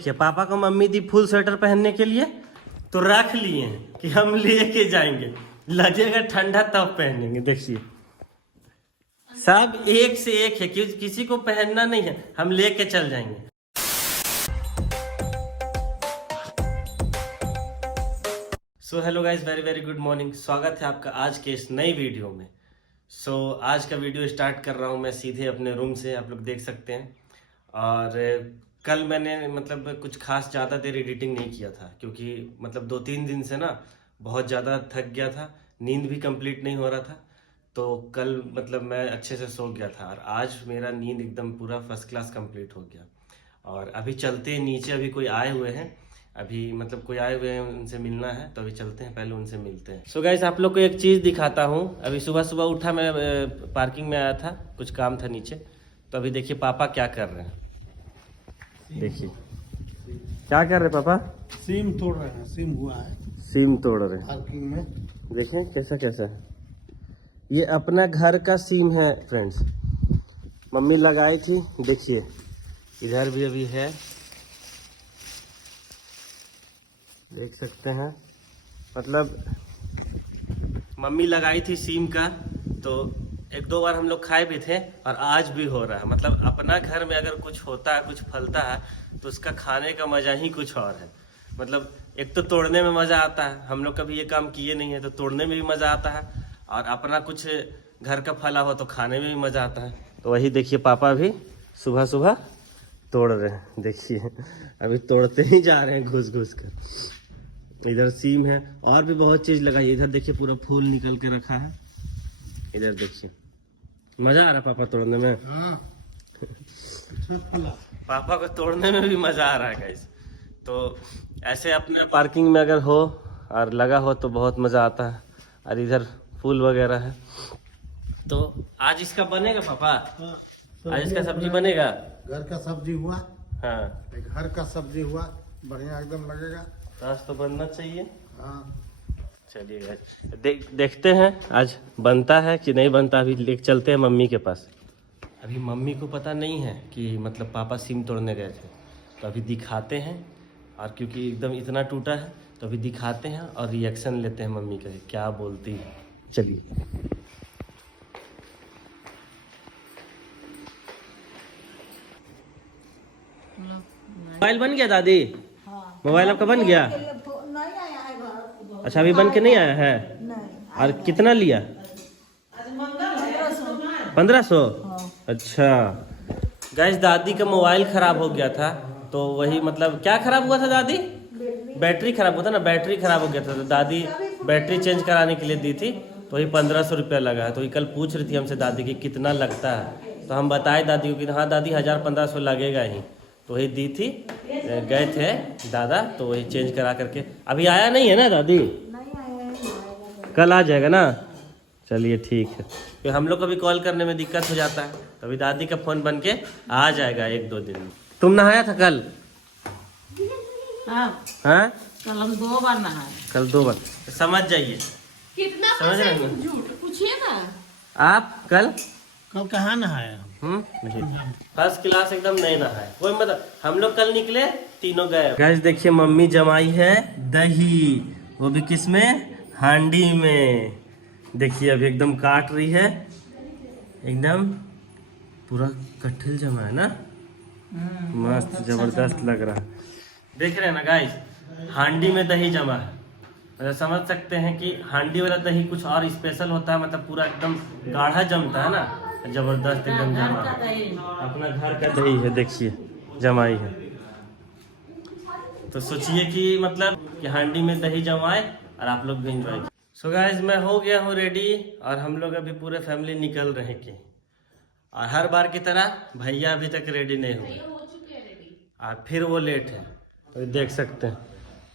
देखिए पापा को मम्मी दी फुल स्वेटर पहनने के लिए, तो रख लिए हैं कि हम लेके जाएंगे, लगेगा ठंडा तब पहनेंगे। देखिए सब एक से एक है, किसी को पहनना नहीं है, हम लेके चल जाएंगे। So hello guys, very very good morning. स्वागत है आपका आज के इस नई वीडियो में। आज का वीडियो स्टार्ट कर रहा हूँ मैं सीधे अपने रूम से, आप लोग देख सकते हैं। और कल मैंने मतलब कुछ खास ज़्यादा देर एडिटिंग नहीं किया था, क्योंकि मतलब 2-3 दिन से ना बहुत ज़्यादा थक गया था, नींद भी कंप्लीट नहीं हो रहा था। तो कल मतलब मैं अच्छे से सो गया था, और आज मेरा नींद एकदम पूरा फर्स्ट क्लास कंप्लीट हो गया। और अभी चलते हैं नीचे, अभी कोई आए हुए हैं, अभी मतलब कोई आए हुए हैं, उनसे मिलना है, तो अभी चलते हैं, पहले उनसे मिलते हैं। सो गाइस, आप लोग को एक चीज़ दिखाता हूँ। अभी सुबह सुबह उठा, मैं पार्किंग में आया था, कुछ काम था नीचे, तो अभी देखिए पापा क्या कर रहे हैं। देखिए क्या कर रहे पापा, सिम तोड़ रहे हैं। सिम हुआ है, सिम तोड़ रहे हैं पार्किंग में। देखें कैसा कैसा है, ये अपना घर का सिम है फ्रेंड्स, मम्मी लगाई थी। देखिए इधर भी अभी है, देख सकते हैं। मतलब मम्मी लगाई थी सिम का, तो 1-2 बार हम लोग खाए भी थे, और आज भी हो रहा है। मतलब अपना घर में अगर कुछ होता है, कुछ फलता है, तो उसका खाने का मजा ही कुछ और है। मतलब एक तो तोड़ने में मजा आता है, हम लोग कभी ये काम किए नहीं है, तो तोड़ने में भी मजा आता है, और अपना कुछ घर का फला हो तो खाने में भी मजा आता है। तो वही देखिए पापा भी सुबह सुबह तोड़ रहे हैं। देखिए अभी तोड़ते ही जा रहे हैं घुस घुस कर। इधर सीम है, और भी बहुत चीज लगाई है। इधर देखिए पूरा फूल निकल के रखा है, इधर देखिए। मजा आ रहा है पापा तोड़ने में। पापा को तोड़ने में भी मजा आ रहा है गाइस। तो ऐसे अपने पार्किंग में अगर हो और लगा हो तो बहुत मजा आता है। और इधर फूल वगैरह है। तो आज इसका बनेगा पापा, आज इसका सब्जी बनेगा। घर का सब्जी हुआ, हाँ घर का सब्जी हुआ, बढ़िया एकदम लगेगा। आज तो बनना चाहिए। हाँ, चलिए देखते हैं आज बनता है कि नहीं बनता। अभी लेके चलते हैं मम्मी के पास। अभी मम्मी को पता नहीं है कि मतलब पापा सिम तोड़ने गए थे, तो अभी दिखाते हैं। और क्योंकि एकदम इतना टूटा है, तो अभी दिखाते हैं और रिएक्शन लेते हैं मम्मी का, क्या बोलती है। चलिए मोबाइल बन गया दादी? मोबाइल आपका बन गया? नहीं आया है घर। अच्छा अभी बन के नहीं आया है। नहीं। और कितना लिया? 1500। अच्छा गाइस, दादी का मोबाइल खराब हो गया था, तो वही मतलब क्या खराब हुआ था दादी? बैटरी खराब हुआ था ना, बैटरी खराब हो गया था, तो दादी बैटरी चेंज कराने के लिए दी थी, तो वही 1500 रुपया लगा है। तो ये कल पूछ रही थी हमसे दादी कि कितना लगता है, तो हम बताए दादी को कि हाँ दादी 1000-1500 लगेगा ही। तो वही दी थी, गए थे दादा, तो वही चेंज करा करके। अभी आया नहीं है ना दादी? नहीं आया है, कल आ जाएगा ना? चलिए ठीक है, तो हम लोग को भी कॉल करने में दिक्कत हो जाता है, तो अभी दादी का फोन बन के आ जाएगा 1-2 दिन में। तुम नहाया था कल? हाँ, हाँ कल हम 2 बार नहाए। कल 2 बार, समझ जाइए। कितना समझ रहे हैं? झूठ पूछिए ना। आप कल कहाँ नहाया? नहीं, फर्स्ट क्लास एकदम नहीं नहाए कोई। मतलब हम लोग कल निकले, तीनों गए। गाइस देखिए, मम्मी जमाई है दही, वो भी किसमें? हांडी में। देखिए अभी एकदम काट रही है, एकदम पूरा कटहल जमा है ना, मस्त जबरदस्त लग रहा है। देख रहे हैं ना गाइस, हांडी में दही जमा है। मतलब समझ सकते हैं कि हांडी वाला दही कुछ और स्पेशल होता है, मतलब पूरा एकदम गाढ़ा जमता है ना, जबरदस्त एकदम जमा है। अपना घर का दही है, देखिए जमाई है। तो सोचिए कि मतलब कि हांडी में दही जमाए और आप लोग भी एंजॉय। सो गाइस, मैं हो गया हूँ रेडी, और हम लोग अभी पूरे फैमिली निकल रहे हैं। और हर बार की तरह भैया अभी तक रेडी नहीं हुए, और फिर वो लेट है। तो देख सकते हैं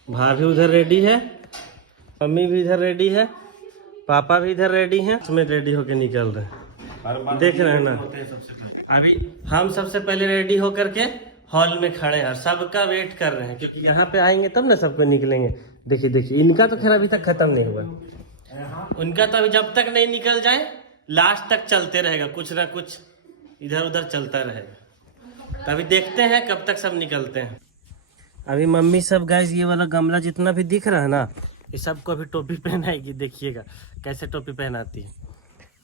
भाभी उधर रेडी है, मम्मी भी इधर रेडी है, पापा भी इधर रेडी हैं, इसमें रेडी होके निकल रहे हैं। देख रहे हैं ना, अभी हम सबसे पहले रेडी होकर के हॉल में खड़े हैं और सबका वेट कर रहे हैं, क्योंकि यहाँ पे आएंगे तब ना सबको निकलेंगे। देखिए देखिए, इनका तो खैर अभी तक खत्म नहीं हुआ, उनका तो अभी जब तक नहीं निकल जाए लास्ट तक चलते रहेगा, कुछ ना कुछ इधर उधर चलता रहेगा। तो अभी देखते हैं कब तक सब निकलते हैं। अभी मम्मी सब गाइस ये वाला गमला जितना भी दिख रहा है ना, ये सबको अभी टोपी पहनाएगी। देखिएगा कैसे टोपी पहनाती है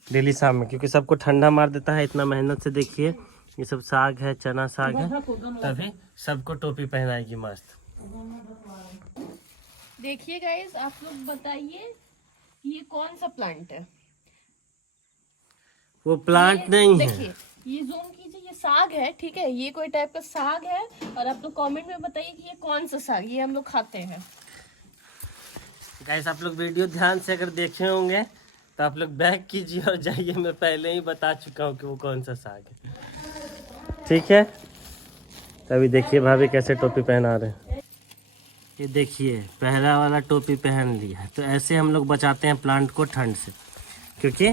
डेली शाम में, क्योंकि सबको ठंडा मार देता है इतना मेहनत से। देखिए ये सब साग है, चना साग है, तभी सबको टोपी पहनाएगी मस्त। देखिए गाइस, आप लोग बताइए ये कौन सा प्लांट है? वो प्लांट नहीं है। देखिए, ये जूम कीजिए, ये साग है, ठीक है, ये कोई टाइप का साग है। और आप लोग कमेंट में बताइए कि ये कौन सा साग, ये हम लोग खाते हैं। गाइस आप लोग वीडियो ध्यान से अगर देखे होंगे तो आप लोग बैक कीजिए और जाइए, मैं पहले ही बता चुका हूँ कि वो कौन सा साग है, ठीक है। तभी देखिए भाभी कैसे टोपी पहना रहे हैं। ये देखिए पहला वाला टोपी पहन लिया है। तो ऐसे हम लोग बचाते हैं प्लांट को ठंड से, क्योंकि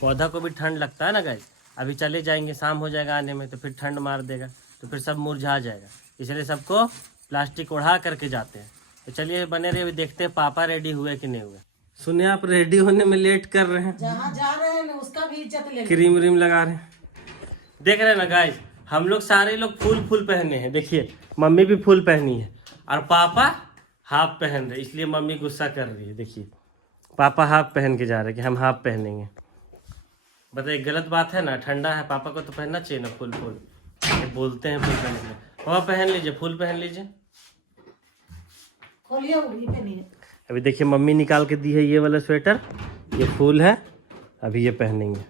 पौधा को भी ठंड लगता है ना गाइस। अभी चले जाएंगे, शाम हो जाएगा आने में, तो फिर ठंड मार देगा, तो फिर सब मुरझा जाएगा। इसलिए सबको प्लास्टिक ओढ़ा करके जाते हैं। तो चलिए बने रहिए, अभी देखते हैं पापा रेडी हुए कि नहीं हुए। सुने आप रेडी होने में लेट कर रहे हैं, जहाँ जा रहे हैं ना उसका भी इज्जत ले। क्रीम व्रीम लगा रहे हैं। देख रहे हैं ना गाइस, हम लोग सारे लोग फुल पहने हैं। देखिए मम्मी भी फुल पहनी है और पापा हाफ पहन रहे, इसलिए मम्मी गुस्सा कर रही है। देखिए पापा हाफ पहन के जा रहे कि हम हाफ पहनेंगे। बताइए गलत बात है ना, ठंडा है, पापा को तो पहनना चाहिए ना फुल। ये बोलते हैं फुल पहनने के लिए। पापा पहन लीजिए, फुल पहन लीजिए। खोलिए उंगली पे नहीं। अभी देखिए मम्मी निकाल के दी है ये वाला स्वेटर, ये फुल है, अभी ये पहनेंगे।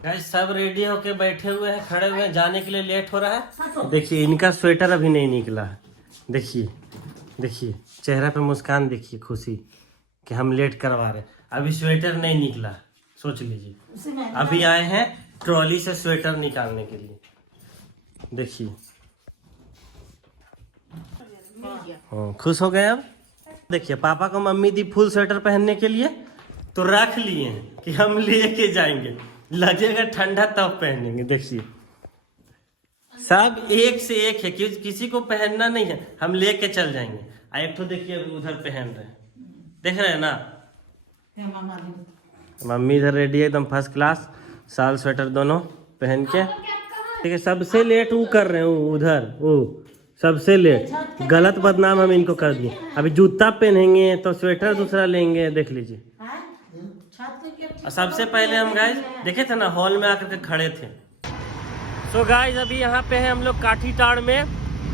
गाइस सब रेडी होके बैठे हुए हैं, खड़े हुए हैं, जाने के लिए लेट हो रहा है। देखिए इनका स्वेटर अभी नहीं निकला है। देखिए देखिए चेहरा पे मुस्कान देखिए, खुशी कि हम लेट करवा रहे हैं। अभी स्वेटर नहीं निकला, सोच लीजिए। अभी आए हैं ट्रॉली से स्वेटर निकालने के लिए। देखिए हाँ खुश हो गए अब। देखिए पापा को मम्मी दी फुल स्वेटर पहनने के लिए, तो रख लिए हैं कि हम लेके जाएंगे, लगेगा ठंडा तब पहनेंगे। देखिए सब एक से एक है, किसी को पहनना नहीं है, हम लेके चल जाएंगे। एक तो देखिए अभी उधर पहन रहे हैं, देख रहे हैं ना। मम्मी इधर रेडी है एकदम फर्स्ट क्लास, साल स्वेटर दोनों पहन के। ठीक है सबसे लेट वो कर रहे हैं, उधर वो सबसे लेट। गलत बदनाम हम इनको कर दिए। अभी जूता पहनेंगे तो स्वेटर दूसरा लेंगे, देख लीजिए। और सबसे पहले हम गाइस देखे थे ना, हॉल में आकर के खड़े थे। सो गाइस अभी यहाँ पे है हम लोग काठी टाड़ में,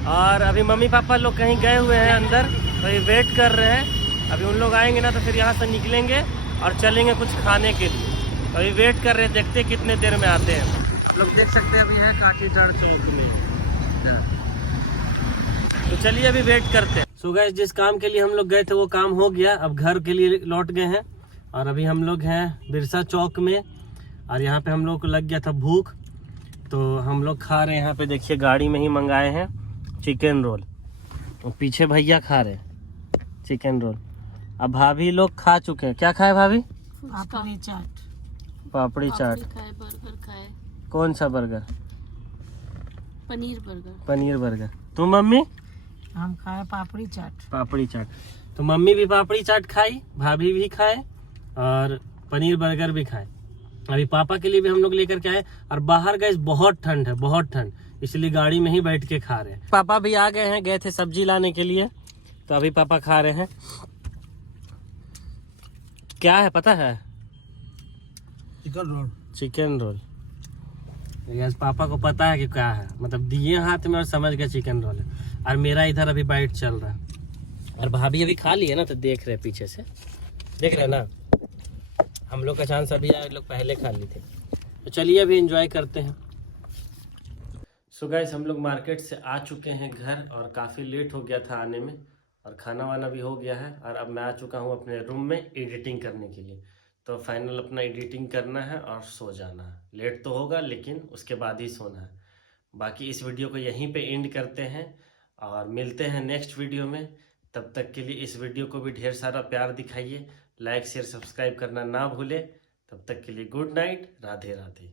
और अभी मम्मी पापा लोग कहीं गए हुए हैं अंदर, तो ये वेट कर रहे हैं। अभी उन लोग आएंगे ना तो फिर यहाँ से निकलेंगे और चलेंगे कुछ खाने के लिए। तो अभी वेट कर रहे हैं, देखते हैं कितने देर में आते हैं। लोग देख सकते हैं अभी है काठी टाड़ चौक में, तो चलिए अभी वेट करते हैं। सो गाइस जिस काम के लिए हम लोग गए थे वो काम हो गया, अब घर के लिए लौट गए हैं। और अभी हम लोग हैं बिरसा चौक में, और यहाँ पे हम लोग को लग गया था भूख, तो हम लोग खा रहे हैं यहाँ पे। देखिए गाड़ी में ही मंगाए हैं चिकन रोल, और पीछे भैया खा रहे हैं चिकन रोल। अब भाभी लोग खा चुके हैं। क्या खाए भाभी? पापड़ी चाट। पापड़ी चाट। खाए, बर्गर खाए, कौन सा burger? Paneer burger. Paneer burger. तुम मम्मी? हम खाए पापड़ी चाट। पापड़ी चाट। तो मम्मी भी पापड़ी चाट खाई, भाभी भी खाए, और पनीर बर्गर भी खाए। अभी पापा के लिए भी हम लोग लेकर के आए। और बाहर गए बहुत ठंड है, बहुत ठंड, इसलिए गाड़ी में ही बैठ के खा रहे हैं। पापा भी आ गए हैं, गए थे सब्जी लाने के लिए, तो अभी पापा खा रहे हैं। क्या है पता है? Chicken roll. Chicken roll. Yes papa को पता है कि क्या है, मतलब दिए हाथ में और समझ गए चिकन रोल है। और मेरा इधर अभी बाइट चल रहा है, और भाभी अभी खा ली है ना, तो देख रहे पीछे से, देख रहे ना। हम लोग का चांस अभी आए, लोग पहले खा ली थे। तो चलिए अभी एंजॉय करते हैं। सो गाइस हम लोग मार्केट से आ चुके हैं घर, और काफ़ी लेट हो गया था आने में, और खाना वाना भी हो गया है। और अब मैं आ चुका हूँ अपने रूम में एडिटिंग करने के लिए। तो फाइनल अपना एडिटिंग करना है और सो जाना है। लेट तो होगा लेकिन उसके बाद ही सोना है। बाकी इस वीडियो को यहीं पे एंड करते हैं, और मिलते हैं नेक्स्ट वीडियो में। तब तक के लिए इस वीडियो को भी ढेर सारा प्यार दिखाइए, लाइक शेयर सब्सक्राइब करना ना भूले। तब तक के लिए गुड नाइट, राधे राधे।